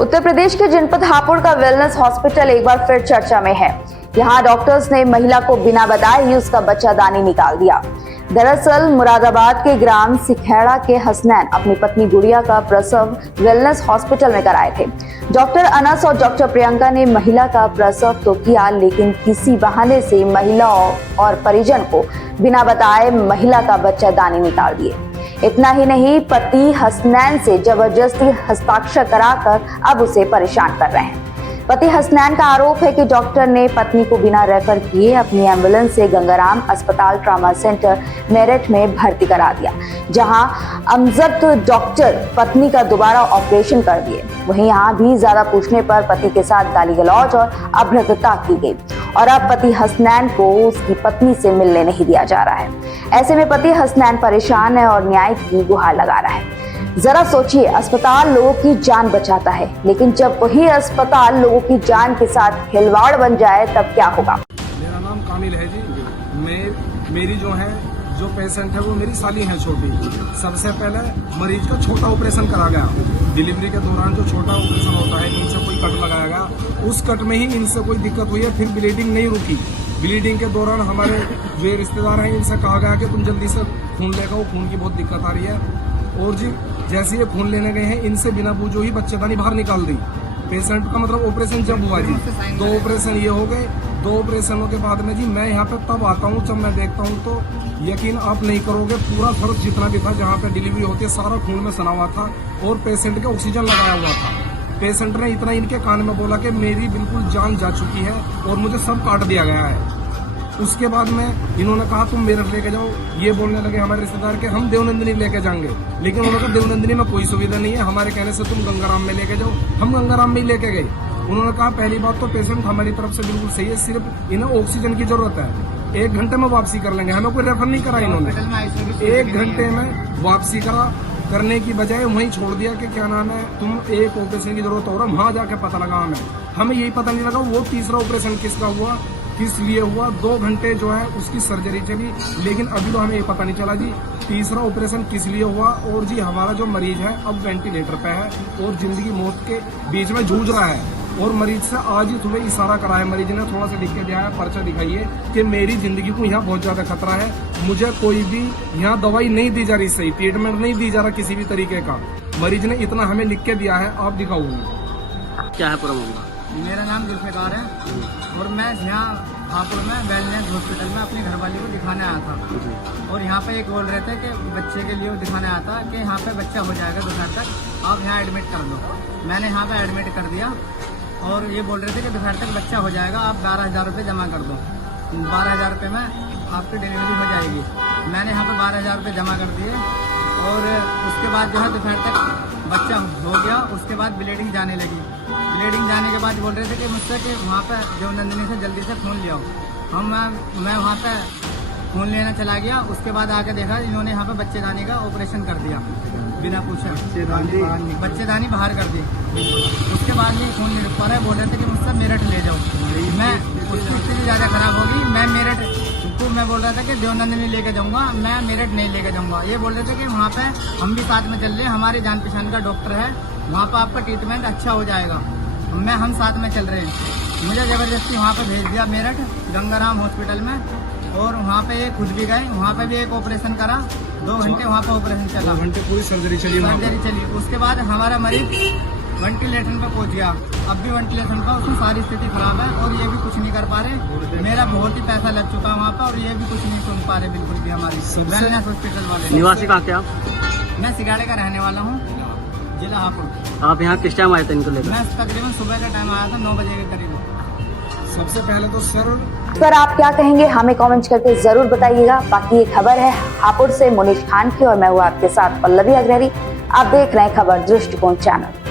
उत्तर प्रदेश के जनपद हापुड़ का वेलनेस हॉस्पिटल एक बार फिर चर्चा में है। यहाँ डॉक्टर्स ने महिला को बिना बताए ही उसका बच्चादानी निकाल दिया। दरअसल मुरादाबाद के ग्राम सिखेड़ा के हसनैन अपनी पत्नी गुड़िया का प्रसव वेलनेस हॉस्पिटल में कराए थे। डॉक्टर अनस और डॉक्टर प्रियंका ने महिला का प्रसव तो किया, लेकिन किसी बहाने से महिला और परिजन को बिना बताए महिला का बच्चादानी निकाल दिए। इतना ही नहीं, पति हसनैन से जबरदस्ती हस्ताक्षर कराकर अब उसे परेशान कर रहे हैं। पति हसनैन का आरोप है कि डॉक्टर ने पत्नी को बिना रेफर किए अपनी एम्बुलेंस से गंगाराम अस्पताल ट्रॉमा सेंटर मेरठ में भर्ती करा दिया, जहां अमजद डॉक्टर पत्नी का दोबारा ऑपरेशन कर दिए। वहीं यहाँ भी ज्यादा पूछने पर पति के साथ गाली गलौज और अभद्रता की गई और अब पति हसनैन को उसकी पत्नी से मिलने नहीं दिया जा रहा है। ऐसे में पति हसनैन परेशान है और न्याय की गुहार लगा रहा है। जरा सोचिए, अस्पताल लोगों की जान बचाता है, लेकिन जब वही अस्पताल लोगों की जान के साथ खिलवाड़ बन जाए तब क्या होगा। मेरा नाम कामिल है जी। मेरी जो पेशेंट है वो मेरी साली है छोटी। सबसे पहले मरीज का छोटा ऑपरेशन करा गया। डिलीवरी के दौरान जो छोटा ऑपरेशन होता है, इनसे कोई कट लगाया गया, उस कट में ही इनसे कोई दिक्कत हुई है। फिर ब्लीडिंग नहीं रुकी। ब्लीडिंग के दौरान हमारे जो रिश्तेदार हैं, इनसे कहा गया कि तुम जल्दी से खून लेकर, वो खून की बहुत दिक्कत आ रही है। और जी जैसे ये खून लेने गए हैं, इनसे बिना पूछो ही बच्चेदानी बाहर निकाल दी। पेशेंट का मतलब ऑपरेशन जब हुआ जी, 2 ऑपरेशन ये हो गए। 2 ऑपरेशनों के बाद में जी मैं यहाँ पे तब आता हूँ जब मैं देखता हूँ तो यकीन आप नहीं करोगे, पूरा फर्श जितना भी था जहाँ पे डिलीवरी होती है सारा खून में सना हुआ था और पेशेंट के ऑक्सीजन लगाया हुआ था। पेशेंट ने इतना इनके कान में बोला कि मेरी बिल्कुल जान जा चुकी है और मुझे सब काट दिया गया है। उसके बाद में इन्होंने कहा तुम मेरठ लेके जाओ। ये बोलने लगे हमारे रिश्तेदार के हम देवनंदिनी लेके जाएंगे, लेकिन उन्होंने कहा देवनंदिनी में कोई सुविधा नहीं है, हमारे कहने से तुम गंगाराम में लेके जाओ। हम गंगाराम में ही लेके गए। उन्होंने कहा पहली बात तो पेशेंट हमारी तरफ से बिल्कुल सही है, सिर्फ इन्हें ऑक्सीजन की जरूरत है। 1 घंटे में वापसी कर लेंगे, हमें कोई रेफर नहीं करा इन्होंने। 1 घंटे में वापसी करने की बजाय वहीं छोड़ दिया कि क्या नाम है, तुम एक ऑपरेशन की जरूरत हो रहा है। वहां जाके पता लगा हमें यही पता नहीं लगा वो तीसरा ऑपरेशन किसका हुआ, किस लिए हुआ। 2 घंटे जो है उसकी सर्जरी चली, लेकिन अभी तो हमें ये पता नहीं चला जी तीसरा ऑपरेशन किस लिए हुआ। और जी हमारा जो मरीज है अब वेंटिलेटर पे है और जिंदगी मौत के बीच में जूझ रहा है। और मरीज से आज ही सुबह इशारा करा है, मरीज ने थोड़ा सा लिख के दिया है, पर्चा दिखाइए कि मेरी जिंदगी को यहाँ बहुत ज्यादा खतरा है, मुझे कोई भी यहाँ दवाई नहीं दी जा रही, सही ट्रीटमेंट नहीं दी जा रहा किसी भी तरीके का। मरीज ने इतना हमें लिख के दिया है, आप दिखाओ क्या है प्रॉब्लम। मेरा नाम जुल्फिकार है और मैं यहाँ हापुड़ में वेलनेस हॉस्पिटल में अपनी घरवाली को दिखाने आया था। और यहाँ पे एक बोल रहे थे कि बच्चे के लिए दिखाने आया था कि यहाँ पे बच्चा हो जाएगा दोपहर तक, आप यहाँ एडमिट कर दो। मैंने यहाँ पे एडमिट कर दिया और ये बोल रहे थे कि दोपहर तक बच्चा हो जाएगा, आप 12,000 रुपये जमा कर दो। 12,000 रुपये में आपकी डिलीवरी हो जाएगी। मैंने यहाँ पे 12,000 रुपये जमा कर दिए और उसके बाद जो है दोपहर तक बच्चा हो गया। उसके बाद ब्लीडिंग जाने लगी। ब्लीडिंग जाने के बाद बोल रहे थे कि मुझसे कि वहाँ पे देवनंदिनी से जल्दी से खून ले आओ। मैं वहाँ पे खून लेना चला गया। उसके बाद आके देखा इन्होंने यहाँ पे बच्चेदानी का ऑपरेशन कर दिया बिना पूछे, बच्चेदानी बाहर कर दी। उसके बाद ये खून नहीं रुक पा रहा है। बोल रहे थे कि मुझसे मेरठ ले जाओ। मैं उसकी स्थिति ज़्यादा खराब होगी, मैं मेरठ को मैं बोल रहा था कि देवनंदिनी लेके जाऊंगा, मैं मेरठ नहीं लेके जाऊंगा। ये बोल रहे थे कि वहाँ पे हम भी साथ में चल रहे हैं, हमारी जान पहचान का डॉक्टर है, वहाँ पे आपका ट्रीटमेंट अच्छा हो जाएगा। हम साथ में चल रहे हैं। मुझे ज़बरदस्ती वहाँ पे भेज दिया मेरठ गंगाराम हॉस्पिटल में और वहाँ पे ये खुद भी गए। वहाँ पे भी एक ऑपरेशन करा, 2 घंटे वहाँ पे ऑपरेशन चला, 2 घंटे पूरी सर्जरी चली। उसके बाद हमारा मरीज वेंटिलेटर पे पहुँच गया। अब भी वेंटिलेशन पर उसकी सारी स्थिति खराब है और ये भी कुछ नहीं कर पा रहे। मेरा बहुत ही पैसा लग चुका है वहाँ पर और ये भी कुछ नहीं सुन पा रहे बिल्कुल भी। हमारी वेलनेस हॉस्पिटल वाले। निवासी कहाँ के आप? मैं सिगाड़े का रहने वाला हूँ, जिला हापुड़। आप यहाँ किस टाइम आए थे इनको लेकर? मैं तकरीबन सुबह का टाइम आया था, 9 बजे के करीब। सबसे पहले तो सर आप क्या कहेंगे, हमें कमेंट करके जरूर बताइएगा। बाकी ये खबर है हापुड़ से मुनीश खान की और मैं हूँ आपके साथ पल्लवी अग्रहरी। आप देख रहे हैं खबर दृष्टिकोण चैनल।